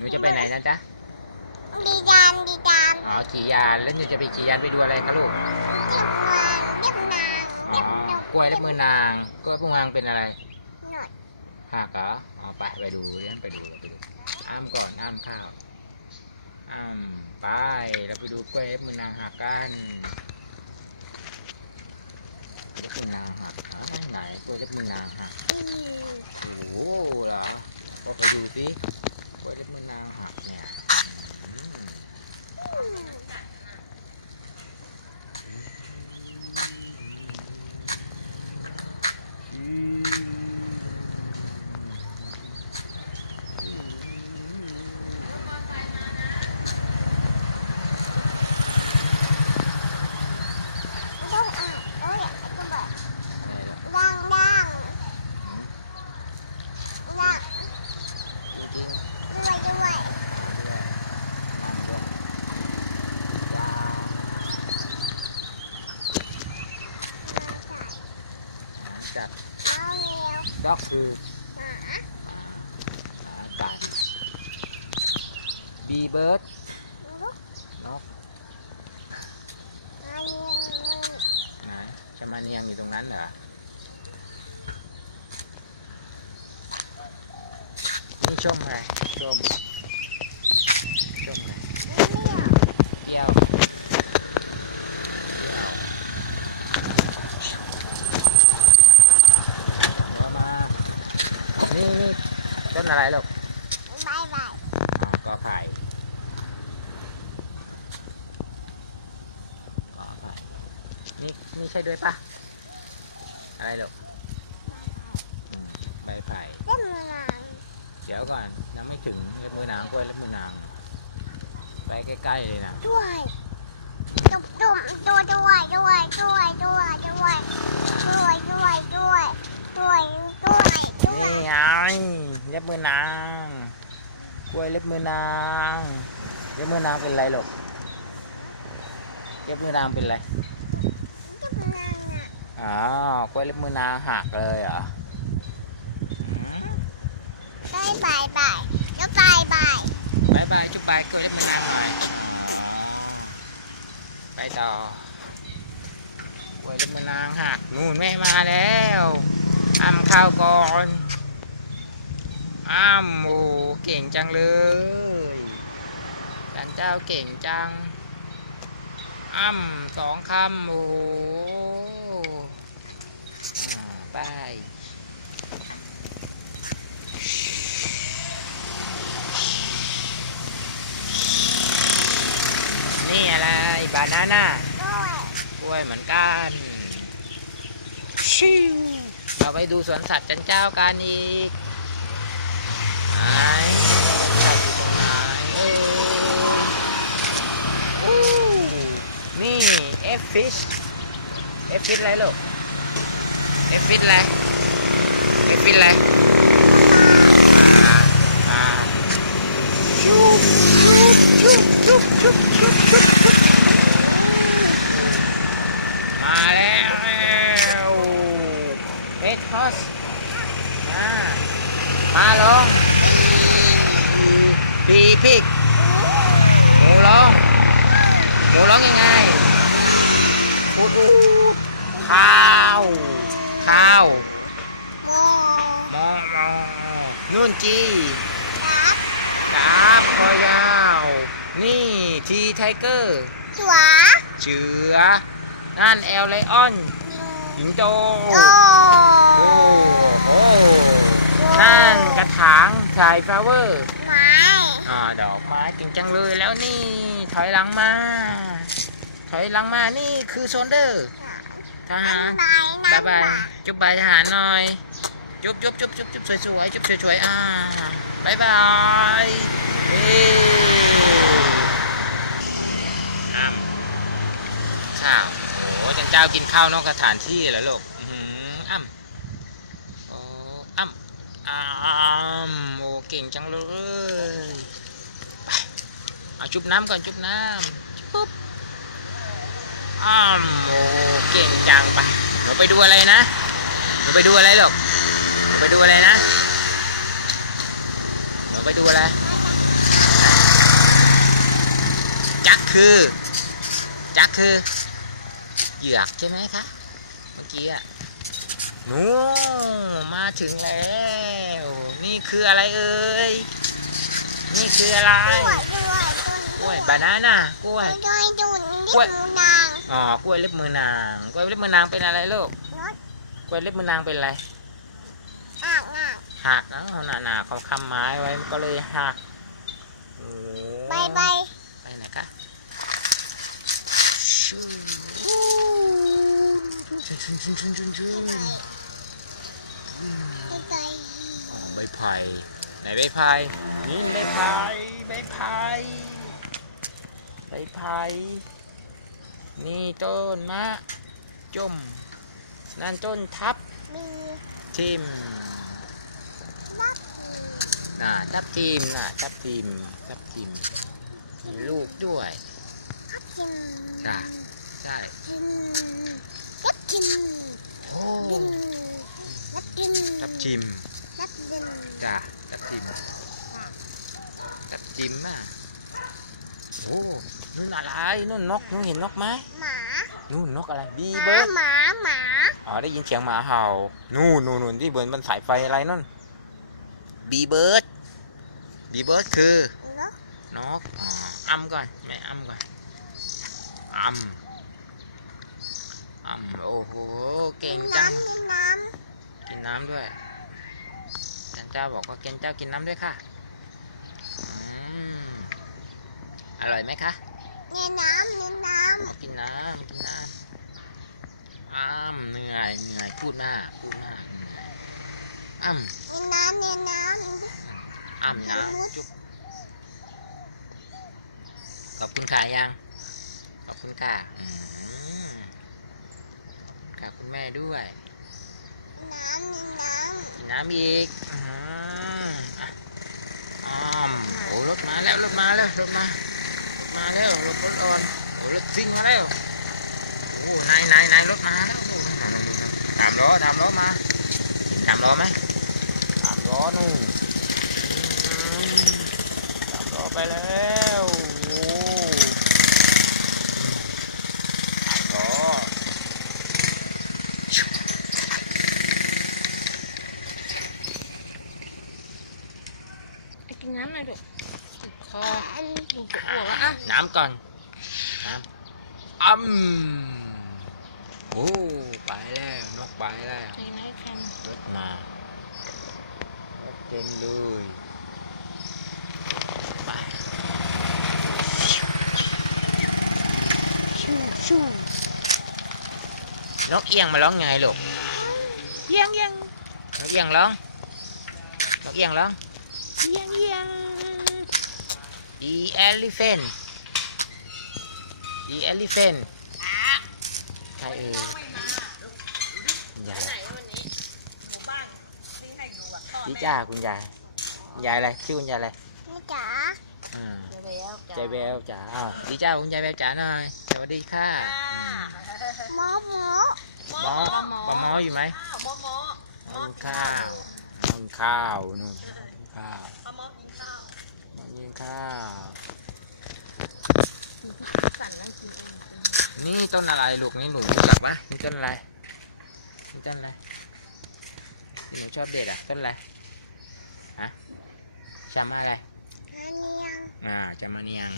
หนูจะไปไหนนะจ๊ะดีจานดีจานอ๋อขี่ยานแล้วหนูจะไปขี่ยานไปดูอะไรคะลูกเรียกว่าเรียกนางอ๋เรีอยกนกกล้วยและมือนางกล้วยมือนางเป็นอะไรหน่อยหักเหรออ๋อไปไปดูเล่นไปดูไปดูอ้ามก่อนอ้ามข้าวอ้ามไปเราไปดูกล้วยและมือนางหักกันมือนางหักอ๋อไหนกล้วยและมือนางหักอืมโอ้โหเหรอก็ไปดูสิกล้วยและมือนางหักเนี่ยอืม ต้องอ่านโอ้ยต้องแบบดังดังดัง จริง ด้วยด้วย ๆจัด เอาเร็ว ด็อ กคือกันบีเบิร์ดนกนกอันนี้ไหนชะมันยังอยู่ตรงนั้นเหรอนี่ชมอะไรชมชมอะไร เรียก เปรี้ยวเปรี้ยวเอามานี่นี่ ต้นอะไรลูกบายบายก็ไข่ก็ไข่นี่นี่ใช่ด้วยปะอะไรลูกอืมใบไผ่เล่นมือนางเดี๋ยวก่อนยังไม่ถึงเล็บมือนางกล้วยเล็บมือนางไปใกล้ๆเลยนะด้วย ล็บมือนาง กล้วยเล็บมือนางเล็บมือนางเป็นไรลูกเล็บมือนางเป็นไรจุ๊บนางอะอ๋อกล้วยเล็บมือนางหักเลยเหรออืมบายบายบายจุ๊บบายบายบายบายจุ๊บไปกล้วยเล็บมือนางหน่อยอ๋อไปต่อกล้วยเล็บมือนางหักนู่นแม่มาแล้วอ้ำข้าวก่อน อ้ำโอ้เก่งจังเลยจันเจ้าเก่งจัง อ้ำสองคำโอ้โหอ่าไปนี่อะไรบานาน่าด้วยกล้วยเหมือนกันชิวเราไปดูสวนสัตว์จันเจ้ากันอีก นี่เอฟฟิชเอฟฟิชอะไรลูกเอฟฟิชอะไรเอฟฟิชอะไรอ่าอ่าชุบชุบชุบชุบชุบชุบชุบมาแล้วเอ็ดฮอสมาลง บีพิกหมูร้องหมูร้องยังไงอูดอูข้าวข้าวมองมองนุ่นจีรักราบคอยาว นี่ทีไทเกอร์ตัวเชือนั่นแอลไลออนยูสิงโตโอ้โอ้โหนั่นกระถางถ่ายฟลาเวอร์ ไม้อ่าดอกไม้เก่งจังเลยแล้วนี่ ถอยหลังมา ถอยหลังมานี่คือโซนเดอร์ทหารบายบายบายจุ๊บบายทหารหน่อย จุ๊บจุ๊บจุ๊บจุ๊บจุ๊บสวยๆจุ๊บสวยๆอ่าบายบายเฮ้อ้ำข้าวโอ้จันเจ้ากินข้าวนอกสถานที่เหรอลูกอื้อหืออ้ำโอ้อ้ำอ้ำโอ้เก่งจังเลยไป เอาจุ๊บน้ำก่อนจุ๊บน้ำจุ๊บอ้ำโอเก่งจังไปหนูไปดูอะไรนะหนูไปดูอะไรลูกหนูไปดูอะไรนะหนูไปดูอะไรบคือ จักคือเหยือกใช่ไหมคะ เมื่อกี้อะนูมาถึงแล้ว นี่คืออะไรเอ่ย นี่คืออะไร กล้วยกล้วยกล้วยบานาน่ากล้วยกล้วยจุนกล้วยที่หมูนางอ๋อกล้วยเล็บมือนาง กล้วยเล็บมือนางเป็นอะไรลูก รถกล้วยเล็บมือนางเป็นอะไร อ่างอ่างหักนะเขาหนาหนาๆเขาคำไม้ไว้มันก็เลยหักโอ้ใบใบไปไหนคะชูชุนชุนชุนชุนชุนชุนใบใบอ๋อใบไผ่ไหนใบไผ่นี่ใบไผ่ใบไผ่ ใบไผ่นี่ต้นมะจมนั่นต้นทับมีทิมนับน่ะทับทิมน่ะทับทิมทับทิมมีลูกด้วยทับทิมจ้ะใช่ทิมทับทิมโอ้ทิมทับทิมทับทิมทับทิมจ้ะทับทิมทับทิมอะโอ้ นู่นอะไรนู่นนกนู่นเห็นนกไหมหมานู่นนกอะไรบีหมาเบิร์ดหมาหมาอ๋อได้ยินเสียงหมาเห่า นู่นนู่นนู่นที่เบิร์นบนสายไฟอะไรนั่นบีเบิร์ดบีเบิร์ดคือเนาะนกอ๋ออ้ำก่อนแม่อ้ำก่อนอ้ำอ้ำโอ้โหเก่งจังน้ำมีน้กินน้ำด้วยจันเจ้าบอกว่าเกนเจ้ากินน้ำด้วยค่ะอืมอร่อยไหมคะำมีน้ำมีน้กินน้ำกินน้ำอ้ำเหนื่อยเหนื่อยพูดมากพูดมากอืมอ้ำำมีน้ำมีน้อ้ำนะจุ๊บขอบคุณค่ะยังขอบคุณค่ะอืมขอบคุณแม่ด้วยำน้ำมีน้กินน้ำอีกอืมอะอ้อมโอ้รถมาแล้วรถมาแล้วรถมา มาแล้วรถรถร้อนรถซิ่งมาแล้วโอ้นายนายนายรถมาแล้วตามล้อตามล้อมาตามล้อไหมตามล้อนู่นตามล้อไปแล้วโอ้ตามล้อไปกินน้ำหน่อยลู คอำอันลุงจะอ้วกแล้วอะน้ำก่อนน้ำอ้ำโอ้ไปแล้วนกไปแล้วในไนท์แคนรถมารถเต็มเลยไปชูชูนกเอียงมาร้องไงลูกเยียงเยียงนกเอียงร้องนกเอียงร้องเยียงเยียง e elephant e elephant ใครเอ่ยคุณยายไหนวันนี้หมู่บ้านที่ให้ดูอะพี่จ้าคุณยายคุณยายอะไรชื่อคุณยายอะไรนี่จ๋าอ่าเดี๋ยวแล้วใจแววจ๋าอ้าวพี่จ้าคุณยายแววจ๋าหน่อยสวัสดีค่ะหมอหมอหมอปลาหมออยู่ไหมหมอหมอกินข้าวกินข้าวนู่นกินข้าว ข้าวสั่นนั่งกินนี่ต้นอะไรลูกนี่หนูรู้จักปะนี่ต้นอะไร นี่ต้นอะไรที่หนูชอบเด็ดอะ ต้นอะไร ฮะจำอะไรอันนี้ยังอ่าจำมาเนียง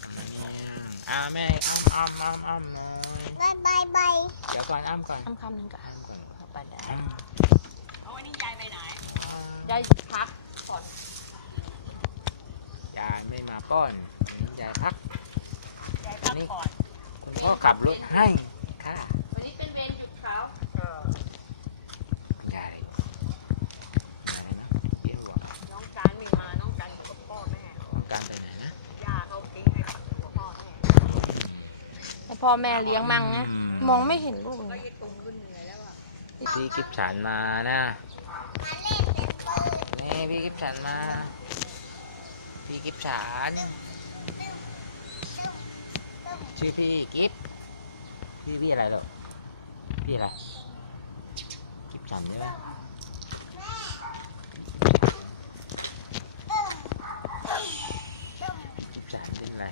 จำมาเนียงอ่าแม่อ้ำอ้ำอ้ำอ้ำหน่อยใบใบใบเดี๋ยวก่อนอ้ำก่อนทำคำหนึ่งกับอ้ำก่อนเข้าไปได้อ้ำเอาอันนี้ยายไปไหนอ้ำยายพักก่อน ยายไม่มาป้อนยายพัก ยายพักก่อนคุณพ่อขับรถให้ค่ะวันนี้เป็นเวรหยุดเขายายยายนะเยี่ยมว่ะน้องการมีมา น้องการอยู่กับพ่อแม่ต้องการไปไหนนะย่าเขาทิ้งให้ปักอยู่กับพ่อแม่ให้พ่อแม่เลี้ยงมั่งนะ มองไม่เห็นลูกก็ยัดตุงขึ้นเหนื่อยแล้วอะพี่กิฟฉันมานะมาเล่นเป็นปืนนี่พี่กิฟฉันมา พี่กิฟฉันชื่อพี่กิฟพี่พี่อะไรหรอพี่อะไรกิฟฉันใช่ไหม ตุ้มตุ้ม กิฟฉันเป็นอะไร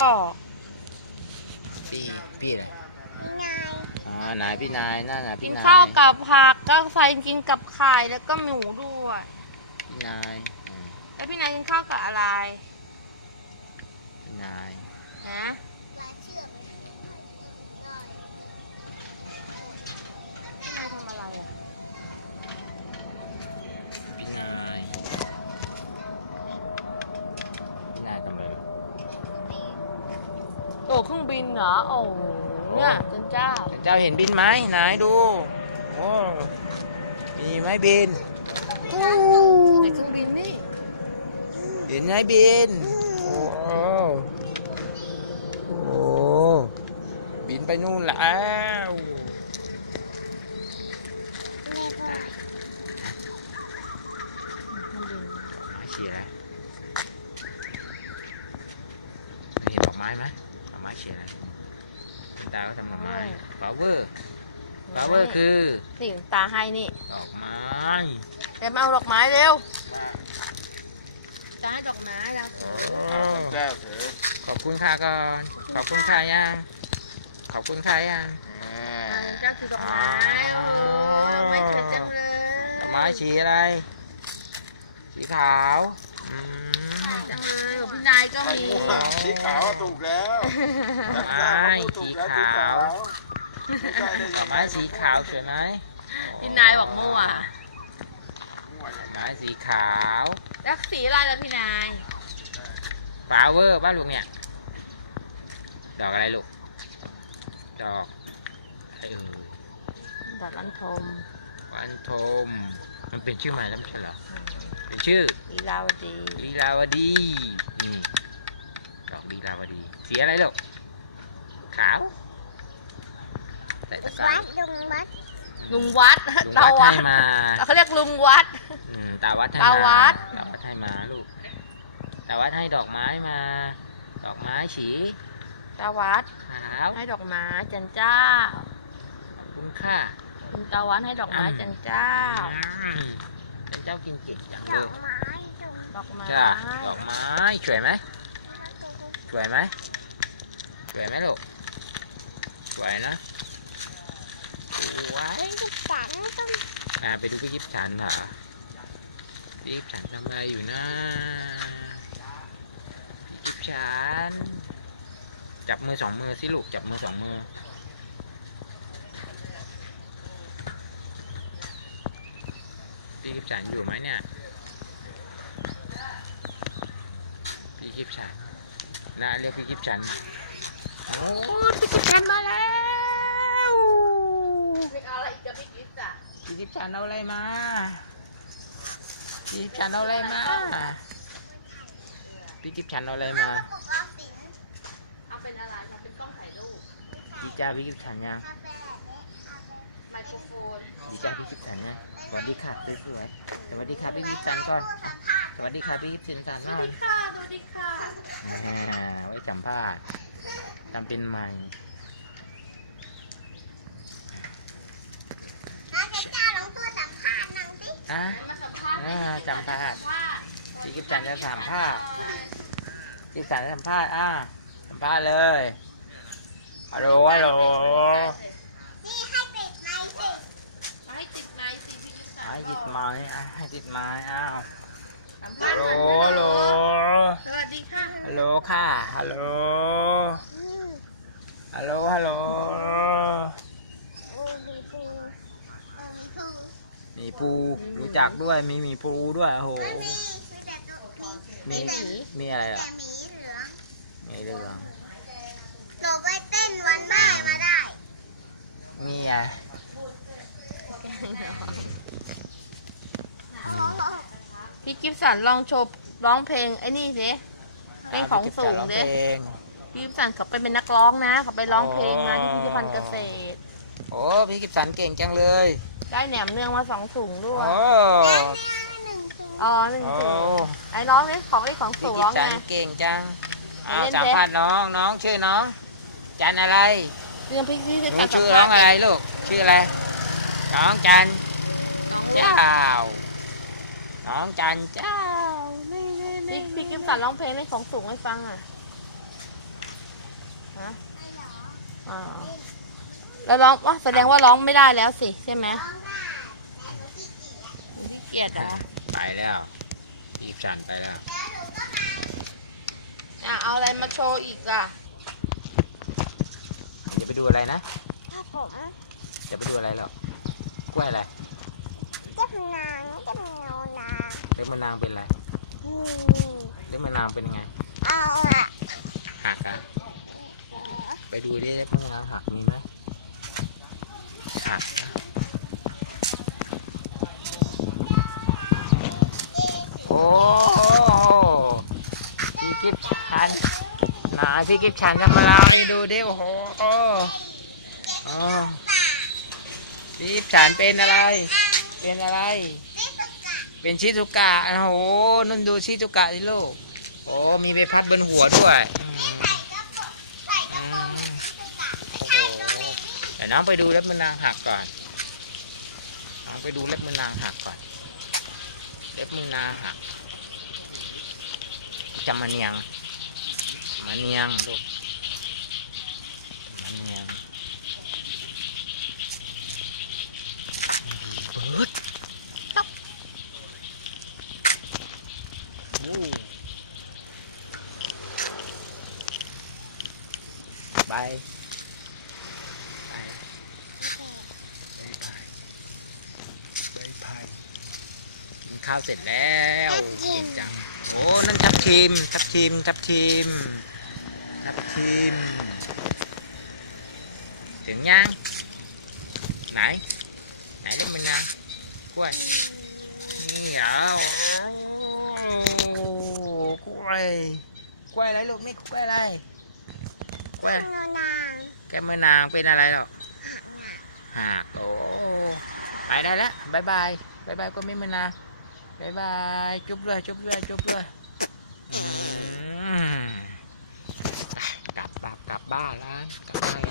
ก็ พี่พี่อะไรไงอ่าไหนพี่นายนั่นน่ะกิพี่นนายข้าวกับผักก็ใส่กินกับไข่แล้วก็หมูด้วยพี่นายอืมแล้วพี่นายกินข้าวกับอะไรพี่นายฮะ เครื่องบินเหรอโอ้เนี่ยจันเจ้าเจ้าเห็นบินไหมไหนดูโอ้มีไหมบินในเครื่องบินนี่เห็นไหมบินโอ้โหบินไปนู่นแล้ว แม่พ่อ มาเชียร์อะไรเห็นดอกไม้ไหมดอกไม้เชียร์อะไรคุณตาก็ทำดอกไม้ฟลาวเวอร์ฟลาวเวอร์คือ สิ่งตาให้นี่ ดอกไม้เดี๋ยวมาเอาดอกไม้เร็วจะให้ดอกไม้แล้วแก้วเถอขอบคุณค่ะก่อน ขอบคุณค่ะยังขอบคุณค่ะยังก็คือดอกไม้โอ้ไม่เผ็ดจังเลยดอกไม้สีอะไร สีขาวอืมจังเลยพี่นายก็มี สีขาวถูกแล้วดอกไม้สีขาวไม่ใช่ได้ดอกไม้สีขาวสวยไหม พี่นายบอกมั่วมั่วอย่างดอกไม้สีขาวแล้วสีอะไรล่ะพี่นายฟลาวเวอร์บ้านลูกเนี่ย ดอกอะไรลูก ดอกอะไรเอ่ยดอกลันทมวันทม มันเป็นชื่อใหม่แล้วไม่ใช่เหรอ เป็นชื่อลีลาวดีลีลาวดี นี่ ดอกลีลาวดี สีอะไรลูก ขาวใส่ตะกร้า วัดดงวัด ลุงวัดลุงตาวัวัดดให้มาเขาเรียกลุงวัด อืมตาวัดให้ตาวัมาดตาวัดให้มาลูกตาวัดให้ดอกไม้มา ดอกไม้สีตาวัดขาวให้ดอกไม้จันเจ้าขอบคุณค่ะคุณตาวัดให้ดอกไม้จันเจ้า อืมเจ้ากินเก่งจังดเลอยกไม้ดงดอกไม้ จ้าดอกไม้สวยไหมสวยไหมสวยไหมลูกสวยนะสวยฉันต้ อ่าไปดูพี่กิฟฉันเหรอพี่กิฟฉันทำอะไรอยู่นะพี่กิฟฉันจับมือสองมือสิลูกจับมือสองมือพี่กิฟฉันอยู่ไหมเนี่ยพี่กิฟฉันน่าเรียกพี่กิฟฉันโอ้พี่กิฟฉันมาแล้ว ไม่เอาอะไรอีก จะไม่กินจ้ะพี่กิฟฉันเอาอะไรมาพี่กิฟฉันเอาอะไรมาพี่กิฟฉันเอาอะไรมาปกเอาสินเอาเป็นอะไรเอาเป็นกล้องถ่ายรูปดีจ้าพี่กิฟฉันยังไมโครโฟนดีจ้าพี่กิฟฉันยังสวัสดีค่ะสวยๆสวัสดีค่ะพี่กิฟฉันก่อนสวัสดีค่ะพี่กิฟฉันก่อนสวัสดีค่ะสวัสดีค่ะอ่าไว้สัมภาษณ์ทำเป็นใหม่ แล้วจะจ้าลองตัวสัมภาษณ์ หนังดิอะมาสัมภาษณ์อ่าสัมภาษณ์ว่าพี่กิฟฉันจะสัมภาษณ์พี่กิฟฉันสัมภาษณ์อะสัมภาษณ์เลยฮัลโหลฮัลโหลนี่ให้ปิดไมค์สิให้ติดไมค์สิพี่ยุทธให้ติดไม้อะให้ติดไม้อ้าวสัมภาฮัษลณ์โหลหน่อยฮัลโหลสวัสดีค่ะฮัลโหลค่ะฮัลโหลอืมฮัลโหลฮัลโหล โอ้มีปูเออมีปู มี ปูรู้จักด้วยมีหมีปูด้วยโอ้โหไม่มีมีแต่ตัวมีมีมีอะไรแต่อะหมีเหลืองมีเรื่องหนูไปเต้นวันแม่มาได้ มีอะพี่กิฟสันลองโชว์ร้องเพลงไอ้นี่สิเพลงของสูงดิเพลงพี่กิฟสันเขาไปเป็นนักร้องนะ เขาไปร้องเพลงงานที่พิพิธภัณฑ์เกษตร โอ้พี่กิฟสันเก่งจังเลย ได้แหนมเนืองมาสองถุงด้วย โอ้แม่นี่หนึ่งถุงอ๋อหนึ่งโอ้ถุงไอ้ร้องนี่ของไอ้ของพี่สูงกิร้ฟองสัไงนเก่งจังอ้าวเล่นสัมเพลงภาษณ์น้องน้องชื่อน้อง จันอะไรเรื่องพี่ที่หนูจะชื่อร้องอะไรลูกชื่ออะไรน้องจันเจ้า น้องจันเจ้าพี่พี่กิฟสันร้องเพลงเล่นของสูงให้ฟังอะฮะอ่าแล้วร้องว่าแสดงว่าร้องไม่ได้แล้วสิใช่ไหม ร้องได้แต่หนูขี้ เกียจเกลียดอะไปแล้วอีบฉันไปแล้วแล้วหนูก็มาอะเอาอะไรมาโชว์อีกล่ะจะไปดูอะไรนะถ้าผมจะไปดูอะไรหรอกกล้วยอะไรเจ้านางเจ้าแมวนางเล็บมะนางเป็นอะไรนี่เล็บมะนางเป็นยังไงเอาละหักอะไปดูดิเล็บมะนางหักมีไหมหักนะโอ้พี่กิฟชันไหน พี่กิฟชันทำมาแล้วนี่ดูดิโอ้โหโอ้โอ้พี่กิฟชันเป็นอะไร เป็นอะไร เป็นชิซุกะโอ้โหนุ่นดูชิซุกะสิลูกโอ้มีใบพัดบนหัวด้วยอืมใส่กระโปรงอืมใส่กระโปรงเดี๋ยวน้องไปดูเล็บมือนางหักก่อนน้องไปดูเล็บมือนางหักก่อนเล็บมือนางหักจำมาเนียง มาเนียงลูกมาเนียงปึ๊ดตับโอ้ไปไปไปไปกินข้าวเสร็จแล้วเก่งจัง โอ้ นั่นทับทีม ทับทีม ทับทีม ทับทีมถึงยังไหนไหนเล่นมันนางกล้วยนี่เหรอโอ้กล้วยกล้วยอะ บ้าล้านกลับบ้านแล้ว